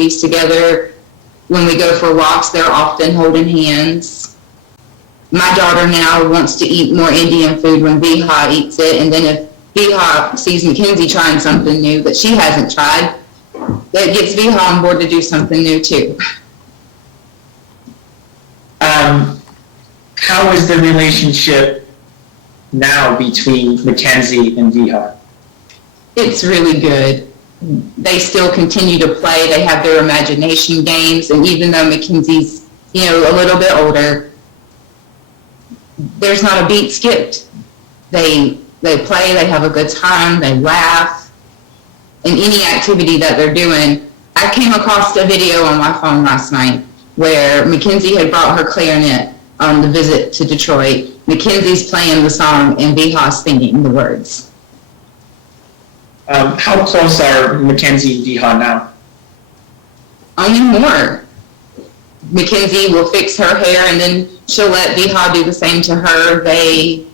activities together. When we go for walks, they're often holding hands. My daughter now wants to eat more Indian food when Viha eats it, and then if Viha sees Mackenzie trying something new that she hasn't tried, that gets Viha on board to do something new too. How is the relationship now between Mackenzie and Viha? It's really good. They still continue to play. They have their imagination games, and even though Mackenzie's, a little bit older, there's not a beat skipped. They play, they have a good time, they laugh. In any activity that they're doing, I came across a video on my phone last night where Mackenzie had brought her clarinet on the visit to Detroit. Mackenzie's playing the song and Viha's singing the words. How close are Mackenzie and Viha now? Only more. Mackenzie will fix her hair and then she'll let Viha do the same to her. They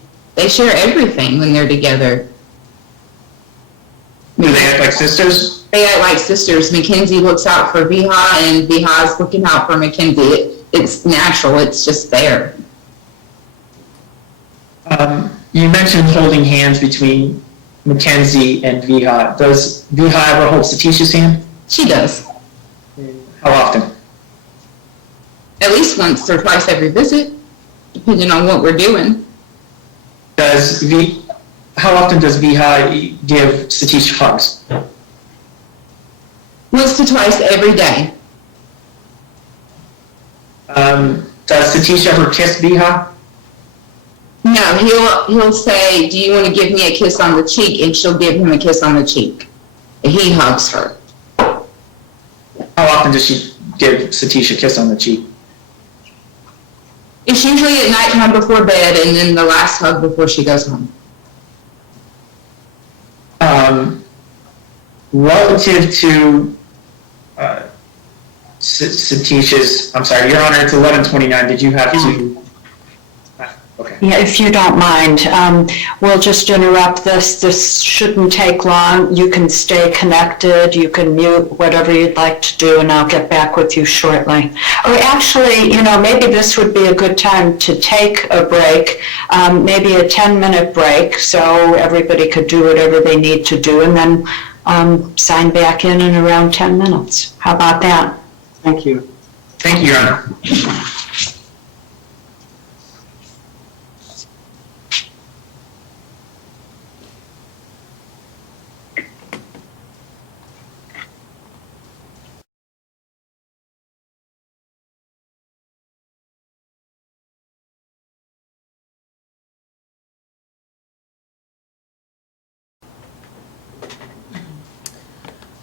share everything when they're together. Do they act like sisters? They act like sisters. Mackenzie looks out for Viha and Viha's looking out for Mackenzie. It's natural, it's just there. You mentioned holding hands between Mackenzie and Viha. Does Viha ever hold Satisha's hand? She does. How often? At least once or twice every visit, depending on what we're doing. How often does Viha give Satisha hugs? Once to twice every day. Does Satisha ever kiss Viha? No, he'll say, do you want to give me a kiss on the cheek? And she'll give him a kiss on the cheek. And he hugs her. How often does she give Satisha a kiss on the cheek? It's usually at nighttime before bed and then the last hug before she goes home. Relative to Satisha's, I'm sorry, Your Honor, it's 11:29. Did you have to? Okay. Yeah, if you don't mind, we'll just interrupt this. This shouldn't take long. You can stay connected. You can mute whatever you'd like to do, and I'll get back with you shortly. Or actually, maybe this would be a good time to take a break, maybe a 10-minute break, so everybody could do whatever they need to do, and then sign back in around 10 minutes. How about that? Thank you. Thank you, Your Honor.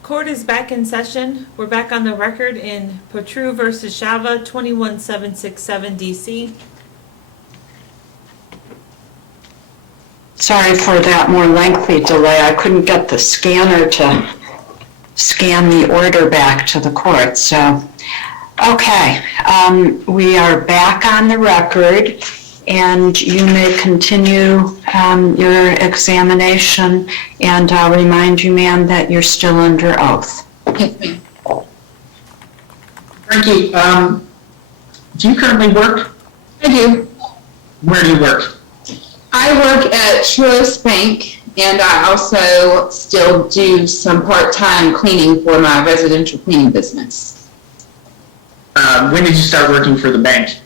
Court is back in session. We're back on the record in Potru versus Shava, 21767 DC. Sorry for that more lengthy delay. I couldn't get the scanner to scan the order back to the court. So, okay, we are back on the record, and you may continue your examination, and I'll remind you, ma'am, that you're still under oath. Yes, ma'am. Frankie, do you currently work? I do. Where do you work? I work at Truist Bank, and I also still do some part-time cleaning for my residential cleaning business. When did you start working for the bank?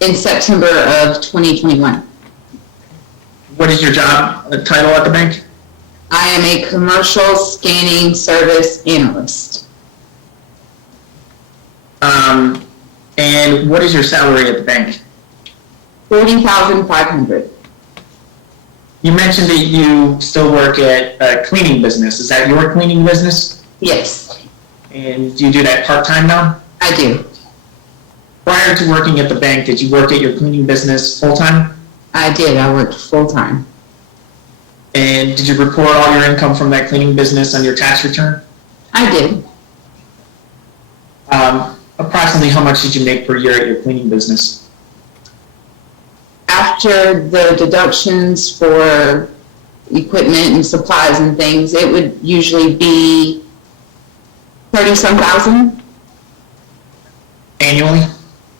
In September of 2021. What is your job title at the bank? I am a commercial scanning service analyst. And what is your salary at the bank? $40,500. You mentioned that you still work at a cleaning business. Is that your cleaning business? Yes, And do you do that part-time now? I do. Prior to working at the bank, did you work at your cleaning business full-time? I did. I worked full-time. And did you report all your income from that cleaning business on your tax return? I did. Approximately how much did you make per year at your cleaning business? After the deductions for equipment and supplies and things, it would usually be 30-some thousand. annually?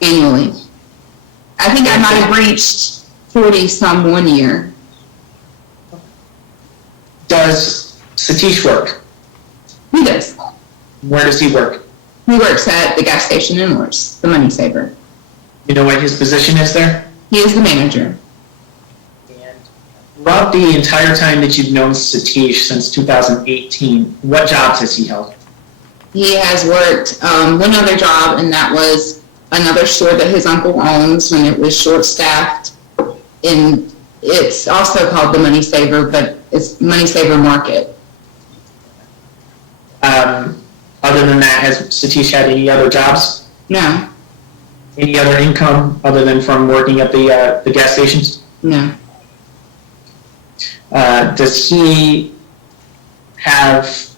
annually. I think I might have reached 40-some one year. Does Satish work? He does. Where does he work? He works at the gas station in Lawrence, the Money Saver. You know what his position is there? He is the manager. And throughout the entire time that you've known Satish, since 2018, what jobs has he held? He has worked one other job, and that was another store that his uncle owns when it was short-staffed. And it's also called the Money Saver, but it's Money Saver Market. Other than that, has Satish had any other jobs? No, Any other income other than from working at the gas stations? no, Does he have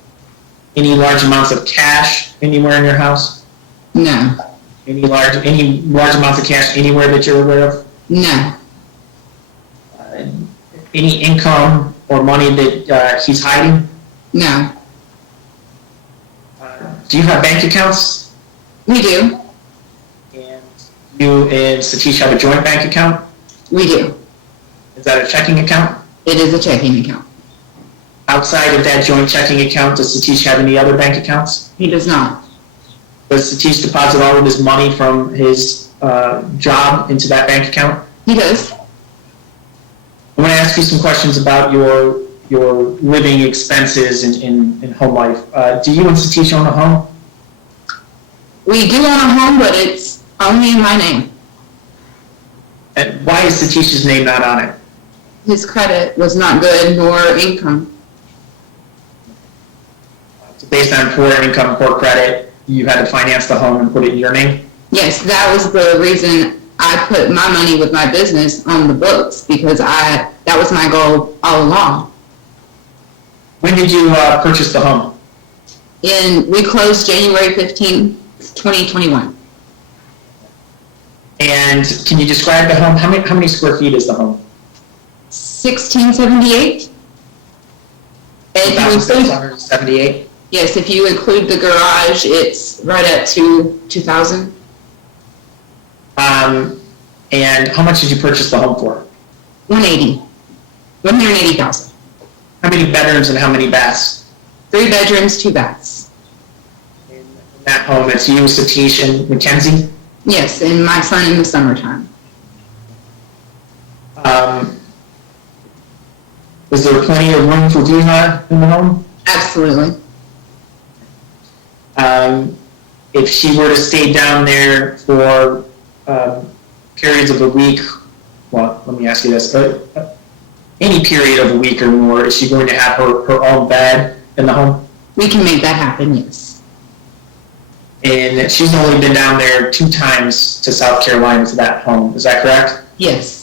any large amounts of cash anywhere in your house? no, Any large amounts of cash anywhere that you're aware of? no, Any income or money that he's hiding? no. Do you have bank accounts? We do. And you and Satish have a joint bank account? We do. Is that a checking account? It is a checking account. Outside of that joint checking account, does Satish have any other bank accounts? He does not. Does Satish deposit all of his money from his job into that bank account? He does. I want to ask you some questions about your living expenses in home life. Do you and Satish own a home? We do own a home, but it's only in my name. And why is Satish's name not on it? His credit was not good, nor income. So based on poor income, poor credit, you had to finance the home and put it in your name? Yes, that was the reason I put my money with my business on the books, because that was my goal all along. When did you purchase the home? We closed January 15, 2021. And can you describe the home? How many square feet is the home? 1678. And if you include, 1,678. yes, if you include the garage, it's right up to 2,000. And how much did you purchase the home for? 180,000. How many bedrooms and how many baths? 3 bedrooms, 2 baths. In that home, it's you, Satish, and Mackenzie? Yes, and my son in the summertime. Was there plenty of room for Viha in the home? Absolutely. If she were to stay down there for periods of a week, well, let me ask you this, any period of a week or more, is she going to have her own bed in the home? We can make that happen, yes. And she's only been down there 2 times to South Carolina to that home, is that correct? Yes.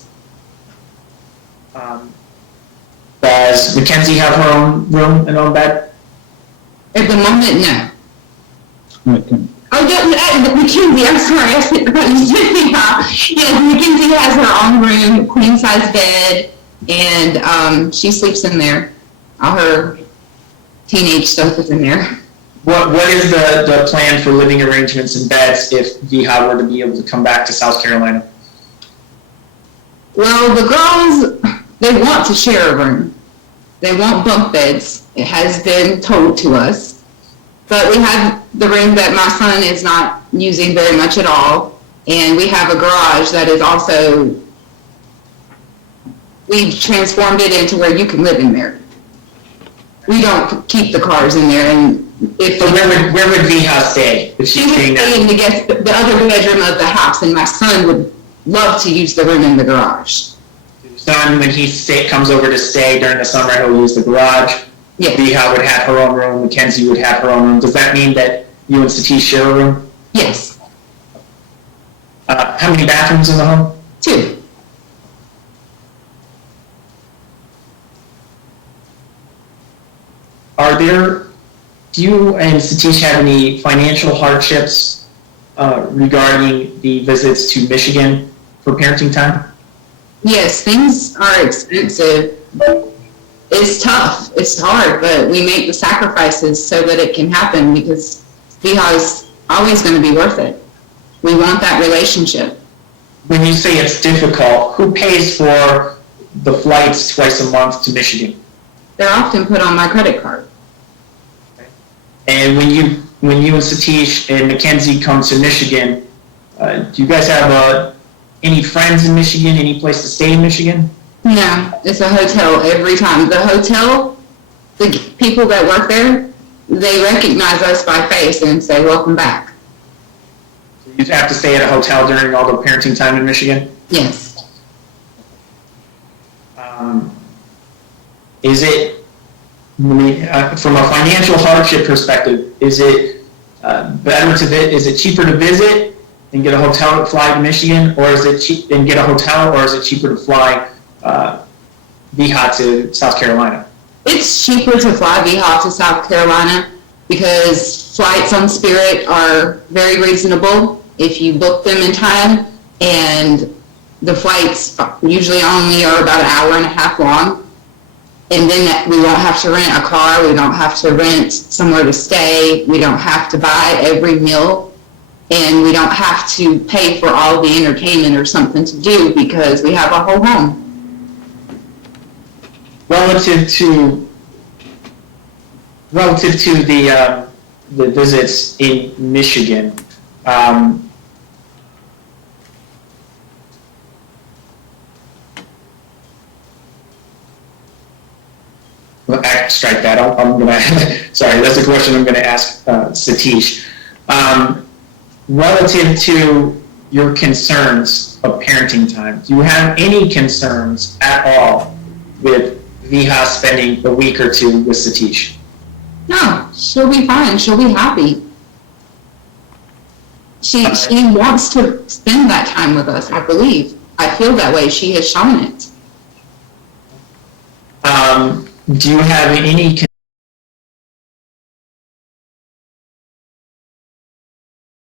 Does Mackenzie have her own room and own bed? At the moment, no. Oh, yeah, Mackenzie, I'm sorry, I forgot you said that. Yes, Mackenzie has her own room, queen-size bed, and she sleeps in there. All her teenage stuff is in there. What is the plan for living arrangements and beds if Viha were to be able to come back to South Carolina? Well, the girls, they want to share a room. They want bunk beds. It has been told to us. But we have the room that my son is not using very much at all. And we have a garage that is also, we've transformed it into where you can live in there. We don't keep the cars in there. And if So where would Viha stay if she she's would staying stay there? in the other bedroom of the house, and my son would love to use the room in the garage. Son, when he comes over to stay during the summer, he'll use the garage. Yes. Viha would have her own room, Mackenzie would have her own room. Does that mean that you and Satish share a room? Yes. How many bathrooms in the home? 2. Do you and Satish have any financial hardships regarding the visits to Michigan for parenting time? Yes, things are expensive. It's tough. It's hard, but we make the sacrifices so that it can happen, because Viha is always going to be worth it. We want that relationship. When you say it's difficult, who pays for the flights twice a month to Michigan? They're often put on my credit card. And when you and Satish and Mackenzie come to Michigan, do you guys have any friends in Michigan, any place to stay in Michigan? No, it's a hotel every time. The hotel, the people that work there, they recognize us by face and say, welcome back. You have to stay at a hotel during all the parenting time in Michigan? Yes. Is it, from a financial hardship perspective, is it is it cheaper to visit and get a hotel and fly to Michigan, or is it cheap and get a hotel, or is it cheaper to fly VHA to South Carolina? It's cheaper to fly VHA to South Carolina because flights on Spirit are very reasonable if you book them in time, and the flights usually only are about an hour and a half long. And then we won't have to rent a car, we don't have to rent somewhere to stay, we don't have to buy every meal, and we don't have to pay for all the entertainment or something to do because we have a whole home. Relative to the visits in Michigan, strike that. I'm gonna. Sorry, that's a question I'm gonna ask Satish. Relative to your concerns of parenting time, do you have any concerns at all with Viha spending a week or two with Satish? No, she'll be fine. She'll be happy. She wants to spend that time with us, I believe. I feel that way. She has shown it. Do you have any